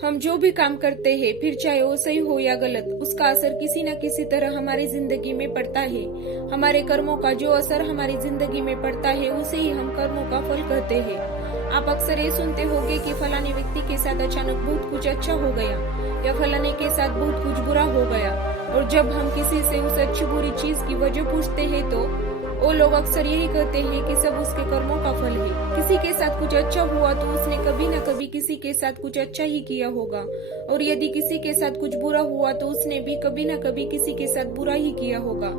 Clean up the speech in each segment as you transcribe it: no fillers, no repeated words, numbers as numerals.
हम जो भी काम करते हैं, फिर चाहे वो सही हो या गलत, उसका असर किसी न किसी तरह हमारी जिंदगी में पड़ता है। हमारे कर्मों का जो असर हमारी जिंदगी में पड़ता है, उसे ही हम कर्मों का फल कहते हैं। आप अक्सर ये सुनते होंगे कि फलाने व्यक्ति के साथ अचानक बहुत कुछ अच्छा हो गया या फलाने के साथ बहुत कुछ बुरा हो गया। और जब हम किसी से उस अच्छी बुरी चीज की वजह पूछते हैं तो वो लोग अक्सर यही कहते हैं कि सब उसके कर्मों का फल है। किसी के साथ कुछ अच्छा हुआ तो उसने कभी न कभी किसी के साथ कुछ अच्छा ही किया होगा, और यदि किसी के साथ कुछ बुरा हुआ तो उसने भी कभी न कभी किसी के साथ बुरा ही किया होगा।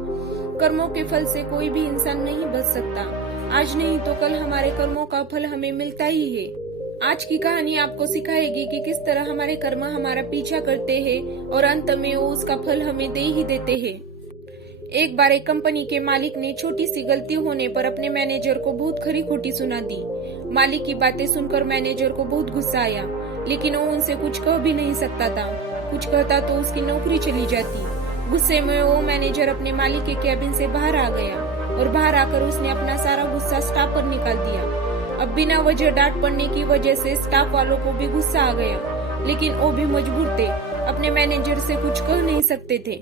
कर्मों के फल से कोई भी इंसान नहीं बच सकता। आज नहीं तो कल हमारे कर्मों का फल हमें मिलता ही है। आज की कहानी आपको सिखाएगी कि किस तरह हमारे कर्म हमारा पीछा करते हैं और अंत में वो उसका फल हमें दे ही देते हैं। एक बार एक कंपनी के मालिक ने छोटी सी गलती होने पर अपने मैनेजर को बहुत खरी खोटी सुना दी। मालिक की बातें सुनकर मैनेजर को बहुत गुस्सा आया, लेकिन वो उनसे कुछ कह भी नहीं सकता था। कुछ कहता तो उसकी नौकरी चली जाती। गुस्से में वो मैनेजर अपने मालिक के कैबिन से बाहर आ गया और बाहर आकर उसने अपना सारा गुस्सा स्टाफ पर निकाल दिया। अब बिना वजह डांट पड़ने की वजह से स्टाफ वालों को भी गुस्सा आ गया, लेकिन वो भी मजबूर थे, अपने मैनेजर से कुछ कह नहीं सकते थे।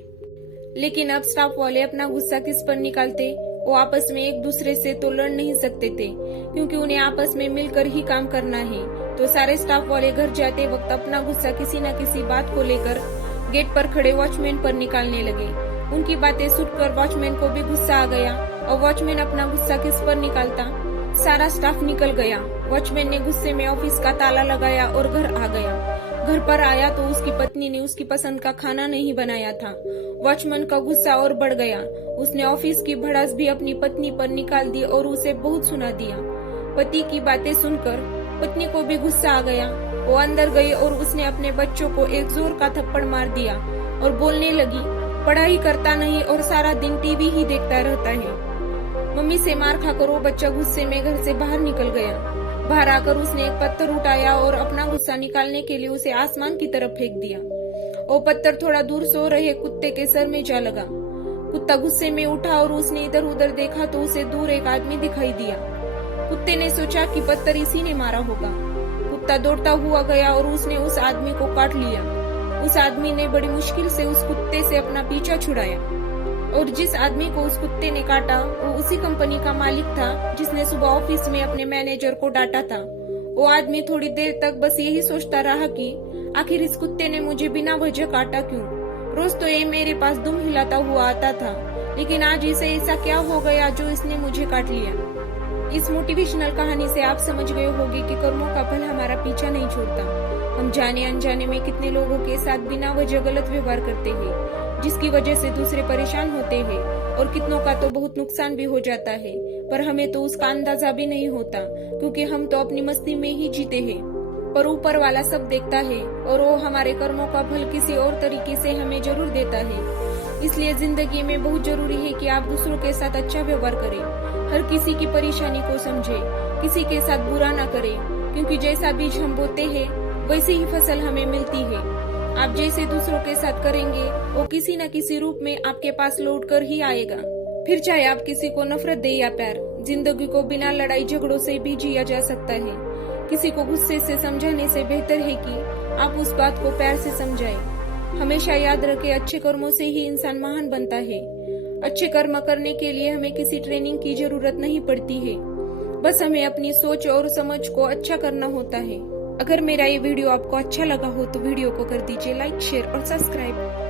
लेकिन अब स्टाफ वाले अपना गुस्सा किस पर निकालते? वो आपस में एक दूसरे से तो लड़ नहीं सकते थे, क्योंकि उन्हें आपस में मिलकर ही काम करना है। तो सारे स्टाफ वाले घर जाते वक्त अपना गुस्सा किसी न किसी बात को लेकर गेट पर खड़े वॉचमैन पर निकालने लगे। उनकी बातें सुनकर वॉचमैन को भी गुस्सा आ गया और वॉचमैन अपना गुस्सा किस पर निकालता? सारा स्टाफ निकल गया। वॉचमैन ने गुस्से में ऑफिस का ताला लगाया और घर आ गया। घर पर आया तो उसकी पत्नी ने उसकी पसंद का खाना नहीं बनाया था। वॉचमैन का गुस्सा और बढ़ गया। उसने ऑफिस की भड़ास भी अपनी पत्नी पर निकाल दी और उसे बहुत सुना दिया। पति की बातें सुनकर पत्नी को भी गुस्सा आ गया। वो अंदर गई और उसने अपने बच्चों को एक जोर का थप्पड़ मार दिया और बोलने लगी, पढ़ाई करता नहीं और सारा दिन टीवी ही देखता रहता है। मम्मी से मार खाकर वो बच्चा गुस्से में घर से बाहर निकल गया। बाहर आकर उसने एक पत्थर उठाया और अपना गुस्सा निकालने के लिए उसे आसमान की तरफ फेंक दिया। वो पत्थर थोड़ा दूर सो रहे कुत्ते के सर में जा लगा। कुत्ता गुस्से में उठा और उसने इधर उधर देखा तो उसे दूर एक आदमी दिखाई दिया। कुत्ते ने सोचा कि पत्थर इसी ने मारा होगा। कुत्ता दौड़ता हुआ गया और उसने उस आदमी को काट लिया। उस आदमी ने बड़ी मुश्किल से उस कुत्ते से अपना पीछा छुड़ाया, और जिस आदमी को उस कुत्ते ने काटा वो उसी कंपनी का मालिक था जिसने सुबह ऑफिस में अपने मैनेजर को डांटा था। वो आदमी थोड़ी देर तक बस यही सोचता रहा कि आखिर इस कुत्ते ने मुझे बिना वजह काटा क्यों? रोज तो ये मेरे पास दुम हिलाता हुआ आता था, लेकिन आज इसे ऐसा क्या हो गया जो इसने मुझे काट लिया? इस मोटिवेशनल कहानी से आप समझ गए होंगे कि कर्मों का फल हमारा पीछा नहीं छोड़ता। हम जाने अनजाने में कितने लोगों के साथ बिना वजह गलत व्यवहार करते हैं, जिसकी वजह से दूसरे परेशान होते हैं और कितनों का तो बहुत नुकसान भी हो जाता है, पर हमें तो उसका अंदाजा भी नहीं होता, क्योंकि हम तो अपनी मस्ती में ही जीते हैं। पर ऊपर वाला सब देखता है और वो हमारे कर्मों का फल किसी और तरीके से हमें जरूर देता है। इसलिए जिंदगी में बहुत जरूरी है कि आप दूसरों के साथ अच्छा व्यवहार करें, हर किसी की परेशानी को समझे, किसी के साथ बुरा ना करें, क्योंकि जैसा बीज हम बोते हैं वैसी ही फसल हमें मिलती है। आप जैसे दूसरों के साथ करेंगे वो किसी न किसी रूप में आपके पास लौट कर ही आएगा। फिर चाहे आप किसी को नफरत दे या प्यार, जिंदगी को बिना लड़ाई झगड़ों से भी जिया जा सकता है। किसी को गुस्से से समझाने से बेहतर है कि आप उस बात को प्यार से समझाएं। हमेशा याद रखें, अच्छे कर्मों से ही इंसान महान बनता है। अच्छे कर्म करने के लिए हमें किसी ट्रेनिंग की जरूरत नहीं पड़ती है, बस हमें अपनी सोच और समझ को अच्छा करना होता है। अगर मेरा ये वीडियो आपको अच्छा लगा हो तो वीडियो को कर दीजिए लाइक, शेयर और सब्सक्राइब।